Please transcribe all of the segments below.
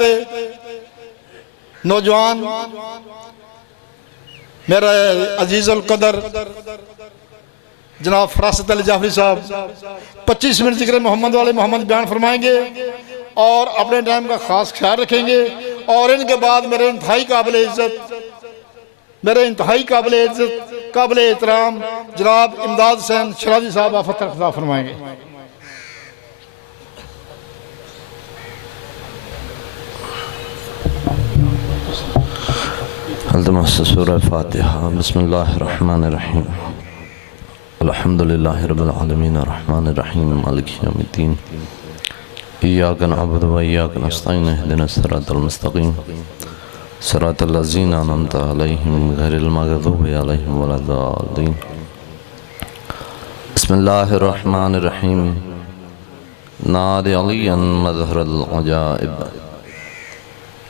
کیتے نوجوان میرا عزیز القدر جناب فراست علی جعفری صاحب 25 منٹ ذکر محمد والے محمد بیان فرمائیں گے اور اپنے ٹائم کا خاص خیال رکھیں گے، اور ان کے بعد میرے انتہائی قابل عزت قابل احترام جناب امداد حسین شرازی صاحب آفت خطاب فرمائیں گے۔ التمس سورہ فاتحہ۔ بسم اللہ الرحمن الرحیم، الحمدللہ رب العالمین الرحمن الرحیم مالک یوم الدین، ایاک نعبد و ایاک نستعین اہدنا الصراط المستقیم صراط الذین انعمت علیہم غیر المغضوب علیہم ولا الضالین۔ بسم اللہ الرحمن الرحیم، نادی علیاً مظہر العجائب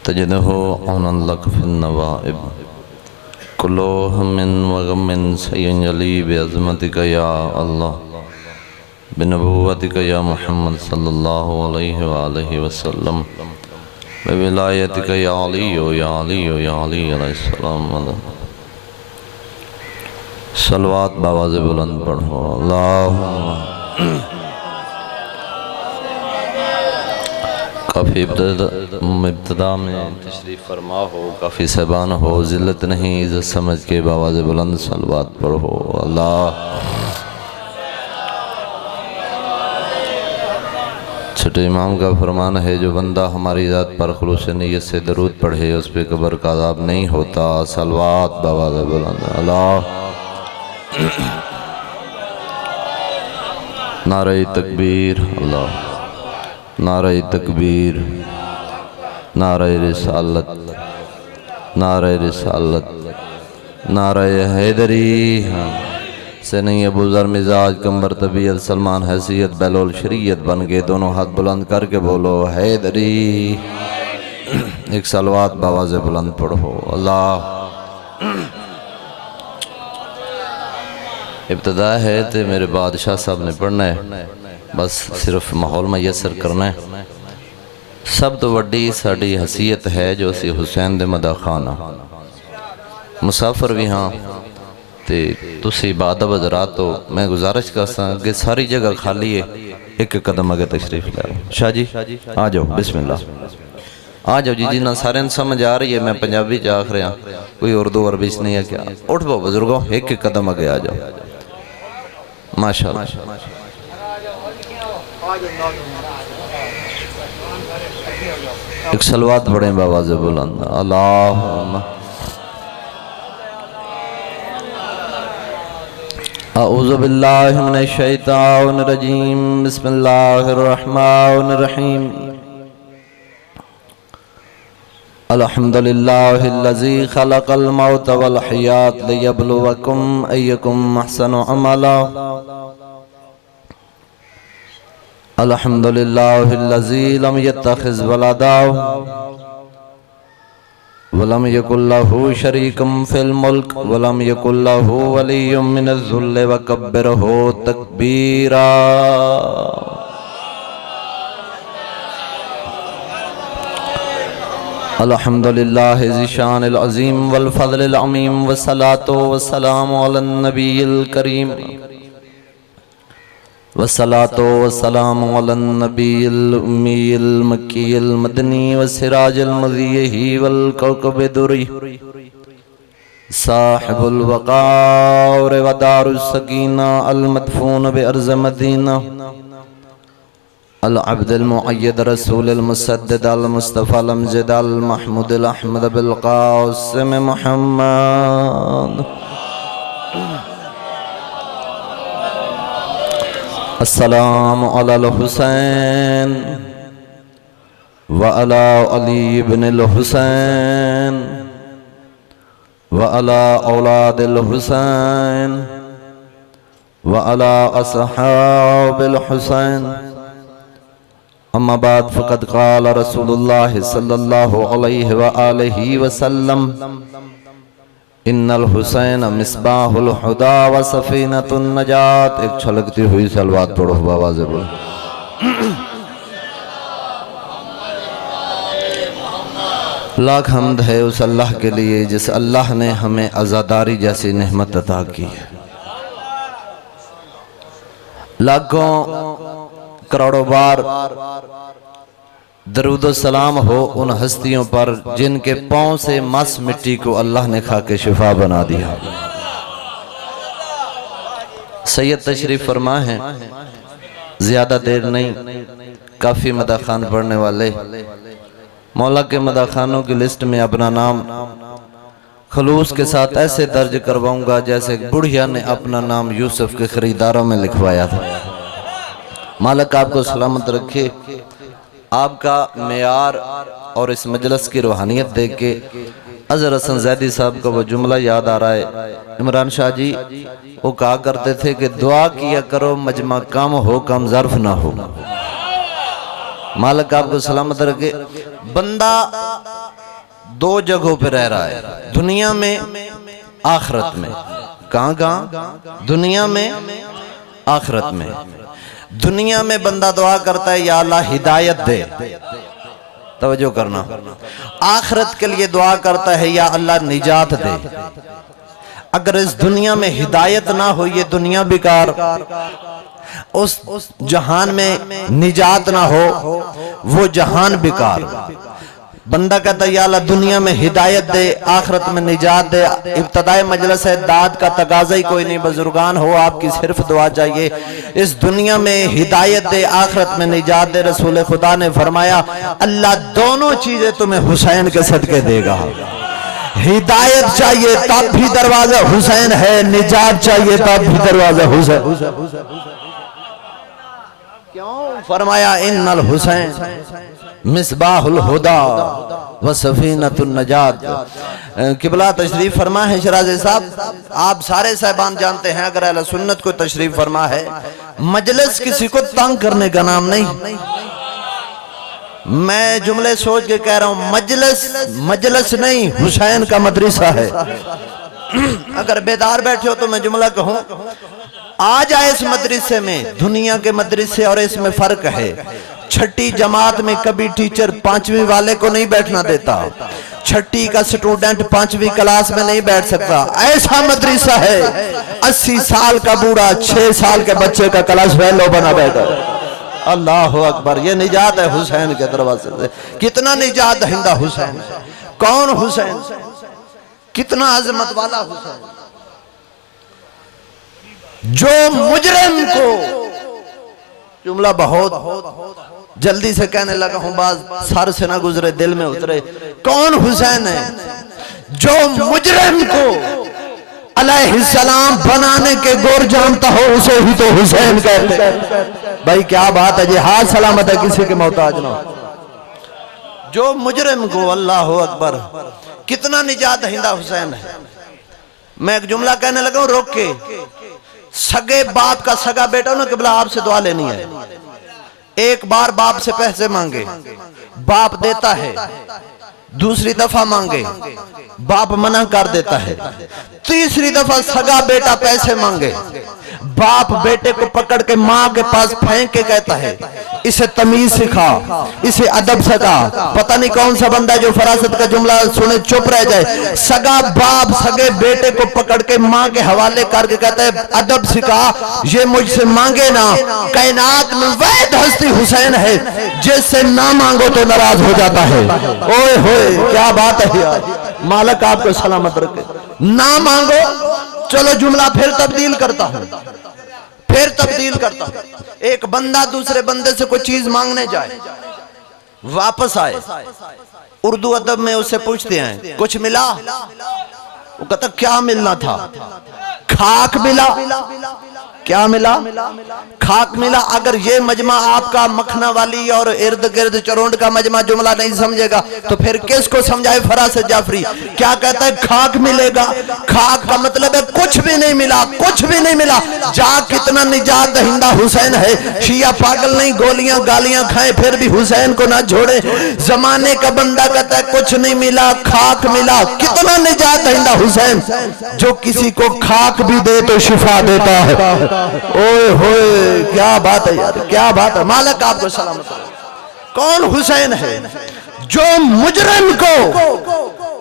تجدہ عونا لک فی النوائب، کلو من وغم سینجلی بعظمتک یا اللہ، بنبوتک یا محمد صلی اللہ علیہ وآلہ وسلم، بولایتک یا علی یا علی یا علی علیہ السلام۔ صلوات باواز بلند پڑھو۔ اللہم کافی ابتدا میں تشریف فرما ہو، کافی صحبان ہو، ذلت نہیں عزت سمجھ کے باواز بلند صلوات پڑھو۔ اللہ چھٹے امام کا فرمان ہے، جو بندہ ہماری ذات پر خلوص نیت سے درود پڑھے اس پہ قبر کا عذاب نہیں ہوتا۔ صلوات باواز بلند۔ اللہ نعرہ تکبیر، اللہ نعرہ تکبیر، نعرہ رسالت، نعرہ رسالت، نعرہ حیدری سے نہیں ابو ذر مزاج کمبر طبیعت سلمان حیثیت بیلول شریعت بن گئے، دونوں ہاتھ بلند کر کے بولو حیدری۔ ایک صلوات باواز بلند پڑھو۔ اللہ ابتدا ہے تے میرے بادشاہ صاحب نے پڑھنا ہے، بس صرف ماحول میسر کرنا ہے۔ سب تو وڈی ساڑی حیثیت ہے جو اسی حسین دے مدہ خانہ مسافر بھی ہاں تے تسی بعد وزرات تو میں گزارش کرساں کہ ساری جگہ خالی ہے، ایک قدم آگے تشریف لے رہا ہوں۔ شاہ جی آ جاؤ، بسم اللہ آ جاؤ جی۔ جنہاں سارے سمجھ آ رہی ہے، میں پنجابی چاہ رہا ہوں، کوئی اردو عربی نہیں ہے کیا؟ اٹھ باؤ بزرگوں، ایک قدم آگے آ جاؤ۔ ماشاءاللہ ایک صلوات بڑھیں باواز بلند۔ اللہم اعوذ باللہ من الشیطان الرجیم، بسم اللہ الرحمن الرحیم، الحمدللہ الذی خلق الموت والحیات لیبلوکم ایکم احسن عملا، الحمدللہ الذی لم يتخذ ولدا ولم یکن لہ شریک فی الملک ولم یکن لہ ولی من الذل وکبرہ تکبیرا۔ الحمدللہ ذی شان العظیم والفضل العمیم والصلاة والسلام علی النبی الکریم، والصلاة والسلام علی النبی الامی المکی المدنی والسراج المضیہ والکوکب دری، صاحب الوقار ودار السکینہ المدفون بارض مدینہ، العبد المعید رسول المسدد المصطفى الامجد المحمود الاحمد بالقاسم محمد۔ السلام علی الحسین وعلی علی بن الحسین وعلی اولاد الحسین وعلی اصحاب الحسین، اما بعد فقد قال رسول اللہ صلی اللہ علیہ وآلہ وسلم، ان الحسین مصباح الہدی و سفینۃ النجات۔ ایک چھلکتی ہوئی صلوات پڑھو بآواز بلند۔ لاکھ حمد ہے اس اللہ کے لیے جس اللہ نے ہمیں عزاداری جیسی نعمت عطا کی ہے۔ لاکھوں کروڑوں بار درود و سلام ہو ان ہستیوں پر جن کے پاؤں سے مس مٹی کو اللہ نے کھا کے شفا بنا دیا۔ سید تشریف فرما ہے، زیادہ دیر نہیں، کافی مداخان پڑھنے والے، مولا کے مداخانوں کی لسٹ میں اپنا نام خلوص کے ساتھ ایسے درج کرواؤں گا جیسے بڑھیا نے اپنا نام یوسف کے خریداروں میں لکھوایا تھا۔ مالک آپ کو سلامت رکھے، آپ کا معیار اور اس مجلس کی روحانیت دیکھ کے اظہر حسن زیدی صاحب کا وہ جملہ یاد آ رہا ہے۔ عمران شاہ جی وہ کہا کرتے تھے کہ دعا کیا کرو مجمع کم ہو کم ظرف نہ ہو۔ مالک آپ کو سلامت رکھے، بندہ دو جگہوں پہ رہ رہا ہے، دنیا میں آخرت میں۔ کہاں دنیا میں آخرت میں۔ دنیا میں بندہ دعا کرتا ہے یا اللہ ہدایت دے، توجہ کرنا، آخرت کے لیے دعا کرتا ہے یا اللہ نجات دے۔ اگر اس دنیا میں ہدایت نہ ہو یہ دنیا بیکار، اس جہان میں نجات نہ ہو وہ جہان بیکار۔ بندہ کہتا ہے یا اللہ دنیا میں ہدایت دے آخرت میں نجات دے۔ ابتدائی مجلس ہے، داد کا تقاضا ہی کوئی نہیں، بزرگان ہو آپ کی صرف دعا چاہیے۔ اس دنیا میں ہدایت دے آخرت میں نجات دے۔ رسول خدا نے فرمایا اللہ دونوں چیزیں تمہیں حسین کے صدقے دے گا۔ ہدایت چاہیے تب بھی دروازہ حسین ہے، نجات چاہیے تب بھی دروازہ حسین۔ کیوں فرمایا ان الحسین مصباح الہدا و سفینۃ النجات۔ قبلہ تشریف فرما ہے شرازی صاحب، آپ سارے صاحبان جانتے ہیں اگر اہل سنت کو تشریف فرما ہے، مجلس کسی کو تنگ کرنے کا نام نہیں۔ میں جملے سوچ کے کہہ رہا ہوں، مجلس نہیں حسین کا مدرسہ ہے۔ اگر بیدار بیٹھے ہو تو میں جملہ کہوں، آ جائے اس مدرسے میں۔ دنیا کے مدرسے اور اس میں فرق ہے۔ چھٹی جماعت میں کبھی ٹیچر پانچویں والے کو نہیں بیٹھنا دیتا، چھٹی کا سٹوڈنٹ پانچویں کلاس میں نہیں بیٹھ سکتا۔ ایسا مدرسہ ہے 80 سال کا بوڑھا 6 سال کے بچے کا کلاس فیلو بنا بیٹھا۔ اللہ اکبر، یہ نجات ہے حسین کے دروازے سے۔ کتنا نجات دہندہ حسین، کون حسین، کتنا عظمت والا حسین، جو مجرم کو، جملہ بہت جلدی سے کہنے لگا ہوں، بعض سر سے نہ گزرے دل میں اترے۔ کون حسین ہے؟ جو مجرم کو علیہ السلام بنانے کے گور جانتا ہو اسے ہی تو حسین کہتے ہیں۔ بھائی کیا بات ہے جی، ہاتھ سلامت ہے، کسی کے محتاج نہ ہو۔ جو مجرم کو، اللہ اکبر، کتنا نجات دہندہ حسین ہے۔ میں ایک جملہ کہنے لگا ہوں روک کے، سگے باپ کا سگا بیٹا نا قبلہ آپ سے دعا لینی ہے، ایک بار باپ سے پیسے مانگے باپ دیتا ہے، دوسری دفعہ مانگے باپ منع کر دیتا ہے، تیسری دفعہ سگا بیٹا پیسے مانگے باپ بیٹے کو پکڑ کے ماں کے پاس پھینک کے کہتا ہے اسے تمیز سکھا، اسے ادب سکھا۔ پتہ نہیں کون سا بندہ جو فراست کا جملہ سنے چپ رہ جائے۔ سگا باپ سگے بیٹے کو پکڑ کے ماں کے حوالے کر کے کہتا ہے ادب سکھا، یہ مجھ سے مانگے نہ۔ کائنات میں واحد ہستی حسین ہے جس سے نہ مانگو تو ناراض ہو جاتا ہے۔ اوئے ہوئے کیا بات ہے یار، مالک آپ کو سلامت رکھے۔ نہ مانگو، چلو جملہ پھر تبدیل کرتا ہوں، ایک بندہ دوسرے بندے سے کوئی چیز مانگنے جائے، واپس آئے، اردو ادب میں اسے پوچھتے ہیں کچھ ملا؟ وہ کہتا کیا ملنا تھا؟ خاک ملا۔ کیا ملا؟ خاک ملا۔ اگر یہ مجمع آپ کا مکھنہ والی اور ارد گرد چرونڈ کا مجمع جملہ نہیں سمجھے گا تو پھر کس کو سمجھائے فراست جعفری؟ کیا کہتا ہے خاک ملے گا؟ خاک کا مطلب ہے کچھ بھی نہیں ملا، کچھ بھی نہیں ملا۔ جا کتنا نجات دہندہ حسین ہے، شیعہ پاگل نہیں، گولیاں گالیاں کھائیں پھر بھی حسین کو نہ چھوڑے۔ زمانے کا بندہ کہتا ہے کچھ نہیں ملا، خاک ملا۔ کتنا نجات دہندہ حسین جو کسی کو خاک بھی دے تو شفا دیتا ہے۔ اوئے ہوئے کیا بات ہے یار، کیا بات ہے۔ مالک آپ کو سلامت ہے۔ کون حسین ہے جو مجرم کو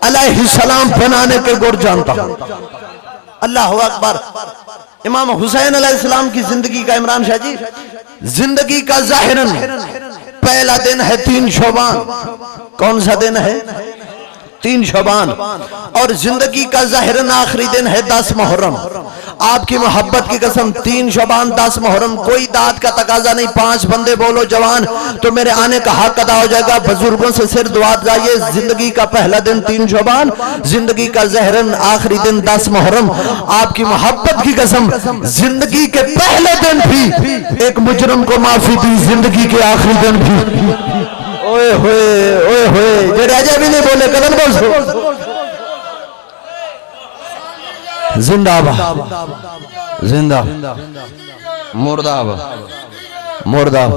علیہ السلام بنانے کے گڑ جانتا ہوں۔ اللہ اکبر۔ امام حسین علیہ السلام کی زندگی کا، عمران شاہ جی، زندگی کا ظاہراً پہلا دن ہے 3 شعبان۔ کون سا دن ہے؟ 3 شعبان۔ اور زندگی کا ظاہراً آخری دن ہے 10 محرم۔ آپ کی محبت کی قسم 3 شعبان 10 محرم، کوئی داد کا تقاضا نہیں۔ 5 بندے بولو جوان تو میرے آنے کا حق ادا ہو جائے گا۔ بزرگوں سے سر دعا جائیے۔ زندگی کا پہلا دن 3 شعبان، زندگی کا ظاہراً آخری دن 10 محرم۔ آپ کی محبت کی قسم زندگی کے پہلے دن بھی ایک مجرم کو معافی دی، زندگی کے آخری دن بھی۔ اوئے ہوئے اوئے ہوئے، جو رجا بھی نہیں بولے قدم بول سو۔ زندہ باد، زندہ، مردہ باد، مردہ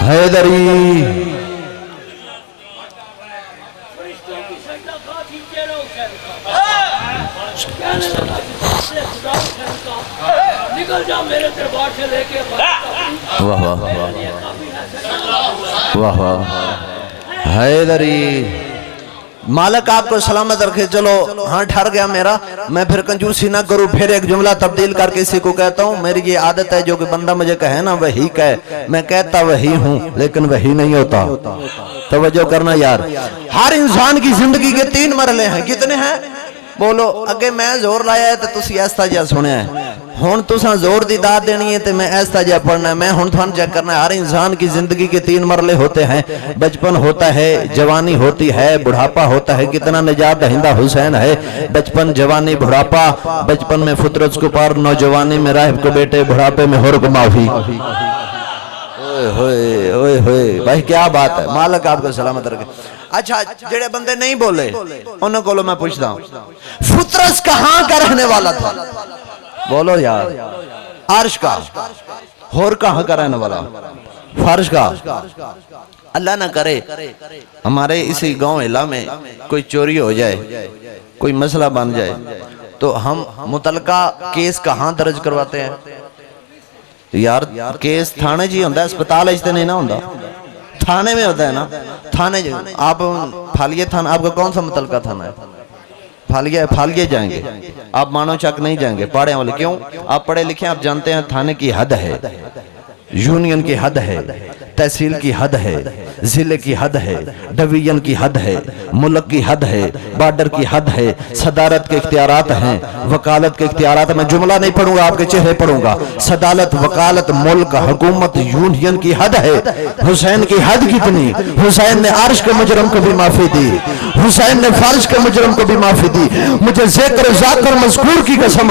حیدری۔ نکل جا میرے دربار سے لے کے واہ واہ واہ واہ، حیدری۔ مالک آپ کو سلامت رکھے۔ چلو ہاں ٹھہر گیا میرا، میں پھر کنجوسی نہ کروں، پھر ایک جملہ تبدیل کر کے اسی کو کہتا ہوں۔ میری یہ عادت ہے جو کہ بندہ مجھے کہے نا وہی کہے، میں کہتا وہی ہوں لیکن وہی نہیں ہوتا۔ توجہ کرنا یار، ہر انسان کی زندگی کے 3 مرحلے ہیں۔ کتنے ہیں بولو؟ اگے میں زور لایا ہے تو تسی ایسا جا سنیا ہے، ہون تساں زور دی داد دینی ہے تو میں ایسا جا پڑھنا ہے۔ میں ہون تھان چیک کرنا ہے۔ ہر انسان کی زندگی کے 3 مرحلے ہوتے ہیں۔ بچپن ہوتا ہے، جوانی ہوتی ہے، بڑھاپا ہوتا ہے۔ کتنا نجات دہندہ حسین ہے۔ بچپن، جوانی، بڑھاپا۔ بچپن میں فطرت کو پار، نوجوانی میں راہب کو بیٹے، بڑھاپے میں حر کو معافی۔ اوئے ہوئے اوئے ہوئے، بھائی کیا بات ہے۔ مالک آپ کو سلامت رکھے۔ اچھا جڑے بندے نہیں بولے انہوں کو میں پوچھتا ہوں، فطرس کہاں کا رہنے والا تھا؟ بولو یار۔ عرش کا۔ ہور کہاں کا رہنے والا؟ فرش کا۔ اللہ نہ کرے ہمارے اسی گاؤں علا میں کوئی چوری ہو جائے، کوئی مسئلہ بن جائے تو ہم متعلقہ کیس کہاں درج کرواتے ہیں؟ یار کیس تھانے جی ہوندہ ہے، اسپتال اجتے نہیں نہ ہوندہ، تھانے میں ہوتا ہے نا۔ تھانے جی آپ پھالیے تھانا، آپ کا کون سا متعلقہ تھانا ہے؟ پھالیے جائیں گے آپ، مانو چک نہیں جائیں گے پاڑے والے۔ کیوں؟ آپ پڑھے لکھیں، آپ جانتے ہیں تھانے کی حد ہے، یونین کی حد ہے، تحصیل کی حد ہے، ضلع کی حد ہے، ڈویژن کی حد ہے، ملک کی حد ہے، بارڈر کی حد ہے، صدارت کے اختیارات ہیں، وکالت کے اختیارات۔ میں جملہ نہیں پڑھوں گا، آپ کے چہرے پڑھوں گا۔ صدالت، وکالت، ملک، حکومت، یونین کی حد ہے۔ حسین کی حد کتنی؟ حسین نے عرش کے مجرم کو بھی معافی دی، حسین نے فرش کے مجرم کو بھی معافی دی۔ مجھے ذکر ذاکر مذکور کی قسم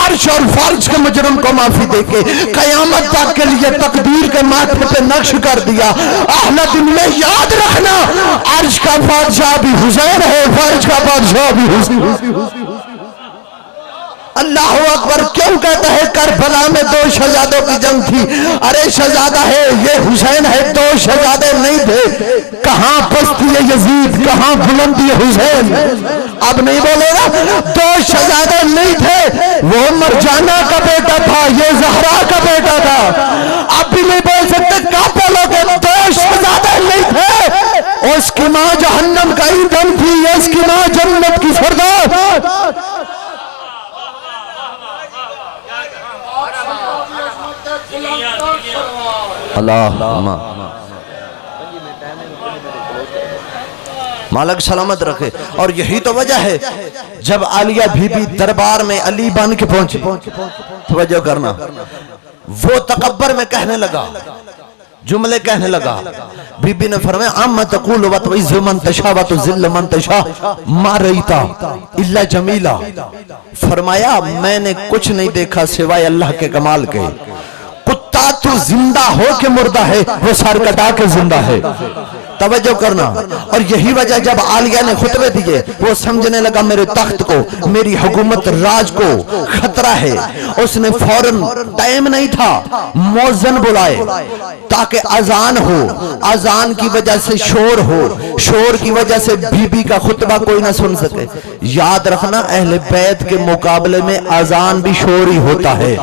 عرش اور فرش کے مجرم کو معافی دے کے قیامت تک کے لیے تقدیر کے ماتھے پہ نقش کر دیا۔ اہل دل میں یاد رکھنا، عرش کا بادشاہ بھی حسین ہے، فرش کا بادشاہ بھی حسین۔ اللہ اکبر۔ کیوں کہتا ہے کربلا میں 2 شہزادوں کی جنگ تھی؟ ارے شہزادہ ہے یہ حسین ہے، 2 شہزادے نہیں تھے۔ کہاں پستی ہے یزید، کہاں بلندی ہے حسین؟ اب نہیں بولے گا؟ 2 شہزادے نہیں تھے، وہ مرجانہ کا بیٹا تھا، یہ زہرا کا بیٹا تھا۔ اب بھی نہیں بول سکتے، کیا بولو گے؟ 2 شہزادے نہیں تھے، اس کی ماں جہنم کا ایندھن تھی، اس کی ماں جنت کی سردار۔ اللہ مالک سلامت رکھے۔ اور یہی تو وجہ ہے جب عالیہ بی بی دربار میں علی بن کے پہنچی، توجہ کرنا، وہ تکبر میں کہنے لگا، جملے کہنے لگا۔ بی بی نے فرمایا اما تقول وتعز من تشاء وتذل من تشاء ما رأیت الا جمیلا۔ فرمایا میں نے کچھ نہیں دیکھا سوائے اللہ کے کمال کے۔ کتا تو زندہ ہو کے مردہ ہے، وہ سر کٹا کے زندہ ہے۔ توجہ کرنا۔ اور یہی وجہ جب عالیہ نے خطبے دیے، وہ سمجھنے لگا میرے تخت کو، میری حکومت راج کو خطرہ ہے۔ اس نے فوراً، ٹائم نہیں تھا، مؤذن بلائے تاکہ اذان ہو، اذان کی وجہ سے شور ہو، شور کی وجہ سے بی بی کا خطبہ کوئی نہ سن سکے۔ یاد رکھنا اہل بیت کے مقابلے میں اذان بھی شور ہی ہوتا ہے۔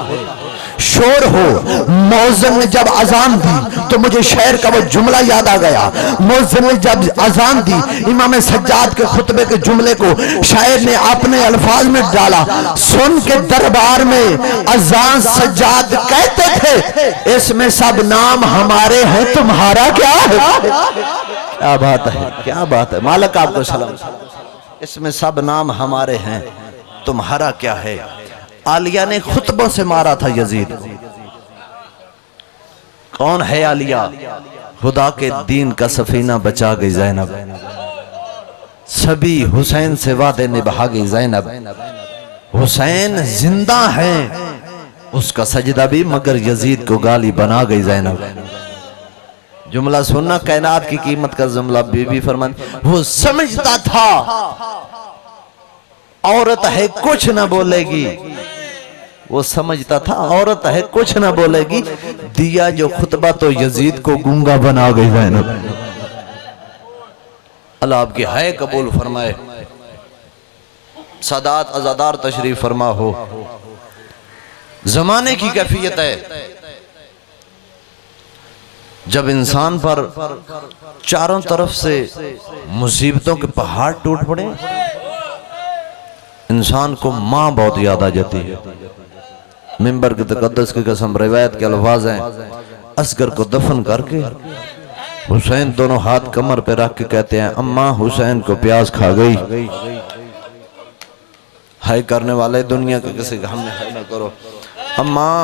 شور ہو. مؤذن نے جب اذان دی تو مجھے شعر کا وہ جملہ یاد آ گیا. مؤذن نے جب اذان دی امام سجاد کے خطبے کے جملے کو شاعر نے اپنے الفاظ میں ڈالا. سن کے دربار میں اذان سجاد کہتے تھے اس میں سب نام ہمارے ہیں تمہارا کیا ہے. کیا بات ہے, کیا بات ہے. مالک آپ کو سلام. اس میں سب نام ہمارے ہیں تمہارا کیا ہے. عالیہ نے خطبوں سے مارا تھا یزید. کون ہے عالیہ؟ خدا کے دین کا سفینہ بچا گئی زینب. سبھی حسین سے وعدے نبھا گئی زینب. حسین زندہ ہیں اس کا سجدہ بھی مگر یزید کو گالی بنا گئی زینب. جملہ سننا کائنات کی قیمت کا جملہ. بی بی فرمان وہ سمجھتا تھا عورت ہے کچھ نہ بولے گی. وہ سمجھتا تھا عورت ہے کچھ نہ بولے گی. دیا جو خطبہ تو یزید کو گونگا بنا گئی زینب. اللہ آپ کی ہے قبول فرمائے. سادات عزادار تشریف فرما ہو. زمانے کی کیفیت ہے جب انسان پر چاروں طرف سے مصیبتوں کے پہاڑ ٹوٹ پڑے انسان کو ماں بہت یاد آ جاتی ہے. منبر کی تقدس کی قسم روایت کے الفاظ ہیں اصغر کو دفن کر کے حسین دونوں ہاتھ کمر پہ رکھ کے کہتے ہیں اماں حسین کو پیاس کھا گئی. ہائے کرنے والے دنیا کے کسی ہم نے ہائے نہ کرو. اماں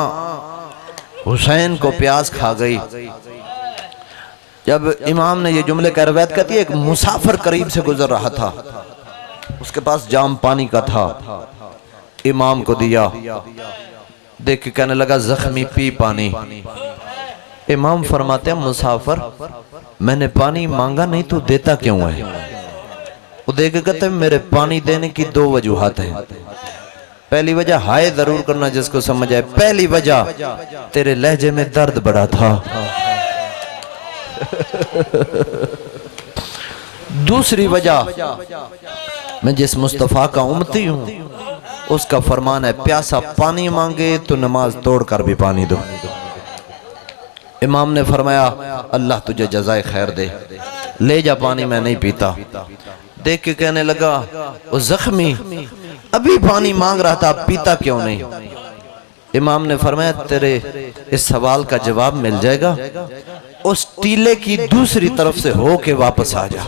حسین کو پیاس کھا گئی. جب امام نے یہ جملے کا روایت کہتی ہے ایک مسافر قریب سے گزر رہا تھا. اس کے پاس جام پانی کا تھا. امام کو دیا. دیکھ کے کہنے لگا زخمی پی پانی. امام فرماتے ہیں مسافر میں نے پانی مانگا نہیں تو دیتا کیوں ہے. وہ دیکھ کے کہتے ہیں میرے پانی دینے کی دو وجوہات ہیں. پہلی وجہ ہائے ضرور کرنا جس کو سمجھ آئے. پہلی وجہ تیرے لہجے میں درد بڑا تھا. دوسری وجہ میں جس مصطفیٰ کا امتی ہوں اس کا فرمان ہے پیاسا پانی مانگے تو نماز توڑ کر بھی پانی دو. امام نے فرمایا اللہ تجھے جزائے خیر دے لے جا پانی میں نہیں پیتا. دیکھ کے کہنے لگا وہ زخمی ابھی پانی مانگ رہا تھا پیتا کیوں نہیں. امام نے فرمایا تیرے اس سوال کا جواب مل جائے گا. اس ٹیلے کی دوسری طرف سے ہو کے واپس آ جا.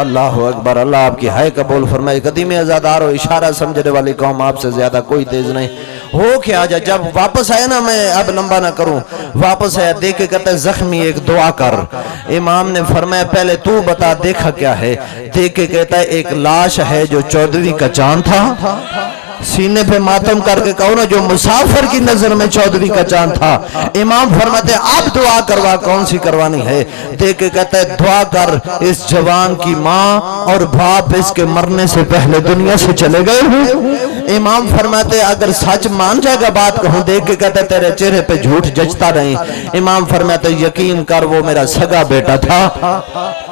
اللہ اکبر. اللہ آپ کی ہائے قبول فرمائے. قدیم ازادار و اشارہ سمجھنے والی قوم آپ سے زیادہ کوئی تیز نہیں. ہو کے آ جا. جب واپس آئے نا میں اب لمبا نہ کروں. واپس آیا دیکھ کے کہتا ہے زخمی ایک دعا کر. امام نے فرمایا پہلے تو بتا دیکھا کیا ہے. دیکھ کے کہتا ہے ایک لاش ہے جو 14ویں کا چاند تھا. سینے پہ ماتم کر کے کہو نا جو مسافر کی نظر میں 14ویں کا چاند تھا. امام فرماتے ہیں اب دعا کروا. کون سی کروانی ہے. دیکھ کے کہتا ہے دعا کر اس جوان کی ماں اور باپ اس کے مرنے سے پہلے دنیا سے چلے گئے ہیں. امام فرماتے ہیں اگر سچ مان جائے گا بات کہوں. دیکھ کے کہتا ہے تیرے چہرے پہ جھوٹ جچتا نہیں. امام فرماتے ہیں یقین کر وہ میرا سگا بیٹا تھا.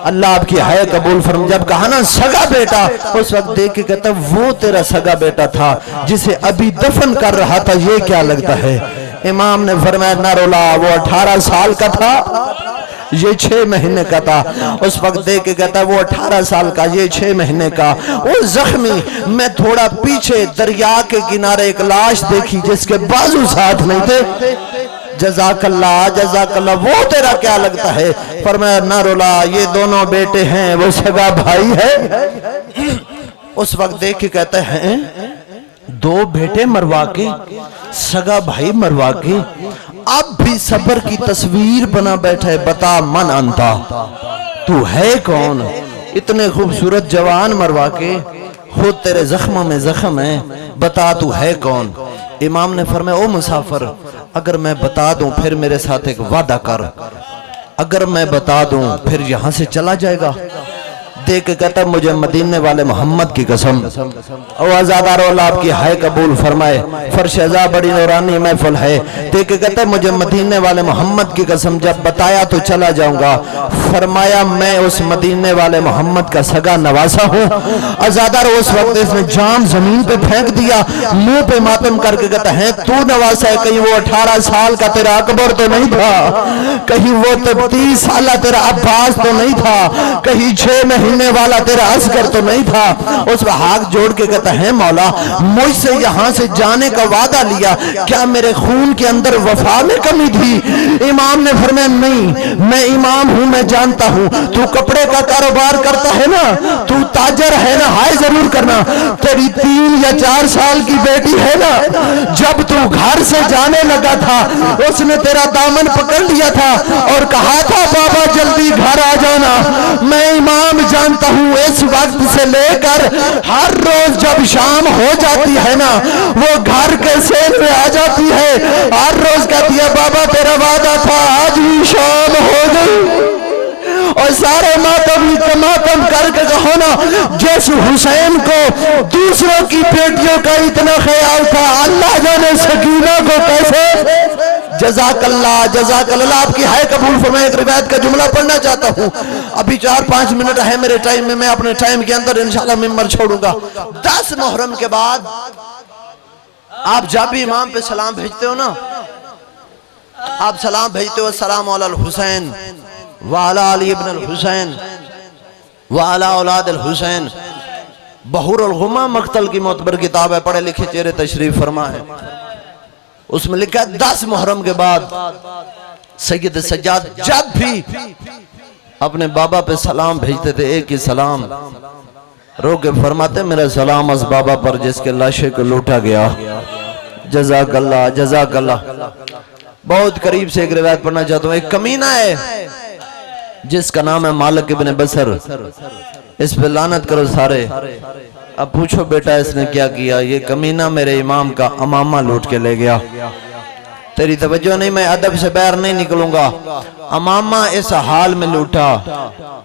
اللہ آپ کی ہائے قبول فرم. جب کہا نا سگا بیٹا اس وقت دیکھ کے کہتا ہے وہ تیرا سگا بیٹا تھا جسے ابھی دفن کر رہا تھا. یہ کیا لگتا ہے. امام نے فرمایا نہ رولا. وہ 18 سال کا تھا یہ 6 مہینے کا تھا. اس وقت دیکھ کے کہتا ہے وہ 18 سال کا یہ 6 مہینے کا. وہ زخمی میں تھوڑا پیچھے دریا کے کنارے ایک لاش دیکھی جس کے بازو ساتھ نہیں تھے. جزاک اللہ جزاک اللہ. وہ تیرا کیا لگتا ہے. فرمایا نہ رولا یہ دونوں بیٹے ہیں وہ سگا بھائی ہے. اس وقت دیکھ کے کہتا ہے 2 بیٹے مروا کے سگا بھائی مروا کے اب بھی صبر کی تصویر بنا بیٹھے. بتا من انتا تو ہے کون. اتنے خوبصورت جوان مروا کے خود تیرے زخموں میں زخم ہے. بتا تو ہے کون. امام نے فرمایا او مسافر اگر میں بتا دوں پھر میرے ساتھ ایک وعدہ کر. اگر میں بتا دوں پھر یہاں سے چلا جائے گا. دیکھ کے کہتا مجھے مدینے والے محمد کی قسم او آزادارو اللہ آپ کی ہائے قبول فرمائے فرش ازا بڑی نورانی محفل ہے دیکھ کے کہتا مجھے مدینے والے محمد کی قسم جب بتایا تو چلا جاؤں گا فرمایا میں اس مدینے والے محمد کا سگا نواسا ہوں آزادارو اس وقت اس نے جام زمین پہ پھینک دیا منہ پہ ماتم کر کے کہتا ہے تو نواسا ہے کہیں وہ 18 سال کا تیرا اکبر تو نہیں تھا کہیں وہ 30 سالہ تیرا عباس تو نہیں تھا کہیں 6 مہینے والا تیرا اصغر تو نہیں تھا اس وقت ہاتھ جوڑ کے کہتا ہے مولا مجھ سے یہاں سے جانے کا وعدہ لیا کیا میرے خون کے اندر وفا میں کمی تھی امام نے فرمایا نہیں میں امام ہوں میں جانتا ہوں تو کپڑے کا کاروبار کرتا ہے نا تو تاجر ہے نا ہائے ضرور کرنا تیری 3 یا 4 سال کی بیٹی ہے نا جب تو گھر سے جانے لگا تھا اس نے تیرا دامن پکڑ لیا تھا اور کہا تھا بابا جلدی گھر آ جانا میں امام جانتا ہوں اس وقت سے لے کر ہر روز جب شام ہو جاتی ہے نا وہ گھر کے سین میں آ جاتی ہے ہر روز کہتی ہے بابا تیرا وعدہ تھا آج ہی شام ہو گئی اور سارے ماتم کر کے کہو نا جس حسین کو دوسروں کی بیٹیوں کا اتنا خیال تھا اللہ جانے سکینہ کو کیسے جزاک اللہ آپ کی ہائے قبول فرمائے ایک روایت کا جملہ پڑھنا چاہتا ہوں ابھی 4-5 منٹ ہے میرے ٹائم میں اپنے ٹائم کے اندر انشاءاللہ ممبر چھوڑوں گا 10 محرم کے بعد آپ جب بھی امام پہ سلام بھیجتے ہو نا آپ سلام بھیجتے ہو السلام علی الحسین وعلی علی ابن الحسین وعلی اولاد الحسین بحور الغمہ مقتل کی معتبر کتاب ہے پڑھے لکھے چہرے تشریف فرما ہے اس میں لکھا ہے 10 محرم کے بعد سید سجاد جب بھی اپنے بابا پہ سلام بھیجتے تھے ایک ہی سلام رو کے فرماتے میرا سلام اس بابا پر جس کے لاشے کو لوٹا گیا جزاک اللہ بہت قریب سے ایک روایت پڑھنا چاہتا ہوں ایک کمینہ ہے جس کا نام ہے مالک ابن بصر اس پہ لعنت کرو سارے اب پوچھو بیٹا اس نے کیا کیا یہ کمینہ میرے امام کا امامہ لوٹ کے لے گیا تیری توجہ نہیں میں ادب سے باہر نہیں نکلوں گا امامہ اس حال میں لوٹا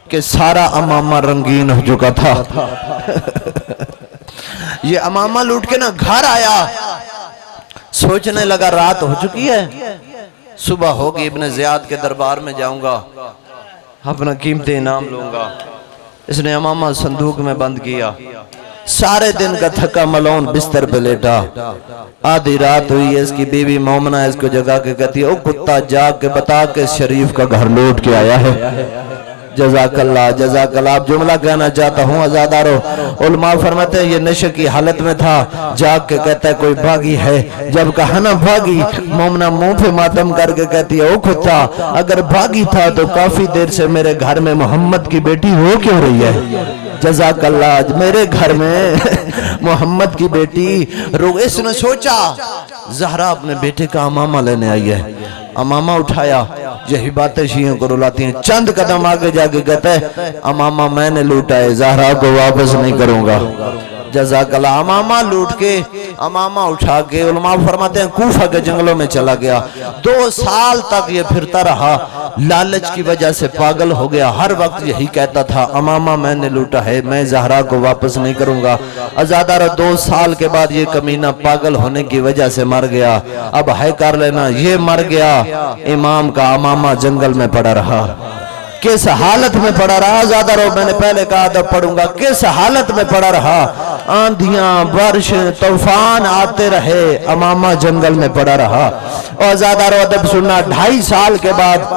کہ سارا امامہ رنگین ہو چکا تھا یہ امامہ لوٹ کے نا گھر آیا سوچنے لگا رات ہو چکی ہے صبح ہوگی ابن زیاد کے دربار میں جاؤں گا اپنا قیمتی انعام لوں گا اس نے امامہ صندوق میں بند کیا سارے دن کا تھکا ملون بستر پہ لیٹا آدھی رات ہوئی ہے اس کی بیوی مومنہ اس کو جگا کے کہتی ہے او کتا جاگ کے بتا کہ شریف کا گھر لوٹ کے آیا ہے جزاک اللہ آپ جملہ کہنا چاہتا ہوں آزادارو علماء فرماتے ہیں یہ نشے کی حالت میں تھا جاگ کے کہتا ہے کوئی بھاگی ہے جب کہا نا بھاگی مومنہ منہ پہ ماتم کر کے کہتی ہے او کتا اگر بھاگی تھا تو کافی دیر سے میرے گھر میں محمد کی بیٹی ہو کیوں رہی ہے جزاک اللہ میرے گھر میں محمد کی بیٹی اس نے سوچا زہرا اپنے بیٹے کا امامہ لینے آئی ہے امامہ اٹھایا یہی باتیں شیعوں کو رلاتی ہیں چند قدم آگے جا کے کہتا ہے امامہ میں نے لوٹا ہے زہرا کو واپس نہیں کروں گا جزاک اللہ امامہ لوٹ کے امامہ اٹھا کے علماء فرماتے ہیں کوفہ کے جنگلوں میں چلا گیا 2 سال تک یہ پھرتا رہا لالچ کی وجہ سے پاگل ہو گیا ہر وقت یہی کہتا تھا امامہ میں نے لوٹا ہے میں زہرا کو واپس نہیں کروں گا آزادارہ 2 سال کے بعد یہ کمینہ پاگل ہونے کی وجہ سے مر گیا اب ہے کر لینا یہ مر گیا امام کا امامہ جنگل میں پڑا رہا کس حالت میں پڑا رہا زیادہ رو میں نے پہلے کہا ادب پڑھوں گا کس حالت میں پڑا رہا آندھیاں بارش طوفان آتے رہے امامہ جنگل میں پڑا رہا اور زیادہ رو ادب سننا 2.5 سال کے بعد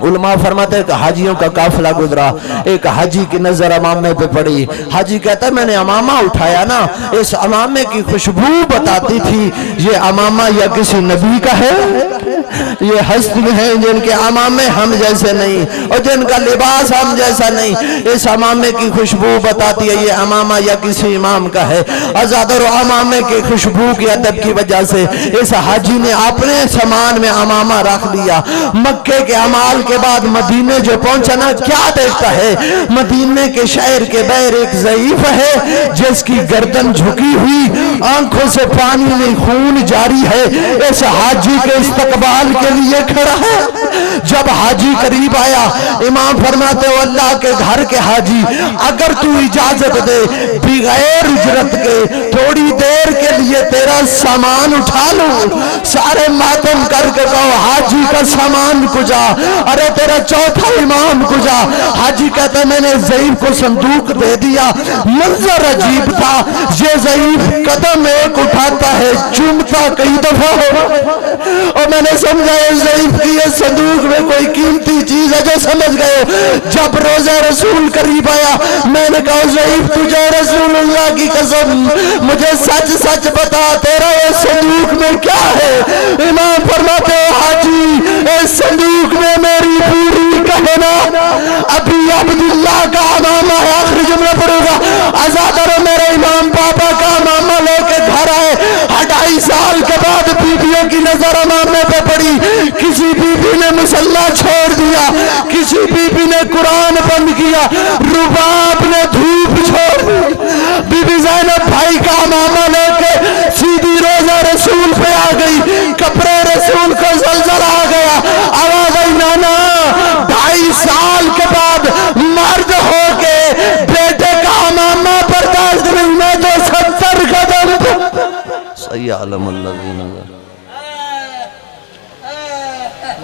علماء فرماتے ہیں کہ حاجیوں کا قافلہ گزرا ایک حاجی کی نظر امامے پہ پڑی حاجی کہتا ہے میں نے امامہ اٹھایا نا اس امامے کی خوشبو بتاتی تھی یہ امامہ یا کسی نبی کا ہے یہ ہستی ہیں جن کے امامے ہم جیسے نہیں اور جن کا لباس ہم جیسا نہیں اس امامے کی خوشبو بتاتی ہے یہ امامہ یا کسی امام امام کا ہے ازادر و امامے کے خوشبو کی ادب کی وجہ سے اس حاجی نے اپنے سامان میں امامہ رکھ لیا مکے کے اعمال کے بعد مدینے جو پہنچا نا کیا دیکھتا ہے مدینے کے شہر کے بیر ایک ضعیف ہے جس کی گردن جھکی ہوئی آنکھوں سے پانی میں خون جاری ہے اس حاجی کے استقبال کے لیے کھڑا ہے جب حاجی قریب آیا امام فرماتے ہو اللہ کے گھر کے حاجی اگر تو اجازت دے بغیر اجرت کے تھوڑی دیر کے لیے تیرا سامان اٹھا لوں سارے ماتم کر کے کہو حاجی کا سامان کجا ارے تیرا چوتھا امام کجا حاجی کہتا ہے میں نے ضعیف کو صندوق دے دیا منظر عجیب تھا یہ ضعیف قدم ایک اٹھاتا ہے چومتا کئی دفعہ اور میں نے سمجھا اس ضعیف کی یہ صندوق میں کوئی قیمتی چیز ہے جو سمجھ گئے جب روزہ رسول قریب آیا میں نے کہا ضعیف تجھے رسول اللہ کی قسم مجھے سچ سچ بتا تیرا یہ صندوق میں کیا ہے امام فرماتے ہیں حاجی اس صندوق میں میری پوری کہنا ابھی عبداللہ کا امامہ ہے آخری جملہ پڑھے گا ازادر میرے امام پاپا کا امامہ لے کے گھر آئے 2.5 سال کے بعد بیویوں کی نظر امامے پہ پڑی کسی بیوی نے مسلح چھوڑ دیا کسی بیوی نے قرآن بند کیا رباب نے دھوپ چھوڑ دی بی بی زینب بھائی کا امامہ لے کے سیدھی روزہ رسول پہ آ گئی کپڑے رسول کو زلزل آ گیا آواز آئی نانا 2.5 سال کے بعد مرد ہو کے بیٹے کا امامہ برداشت نہیں میں تو 70 قدم سیعلم الذین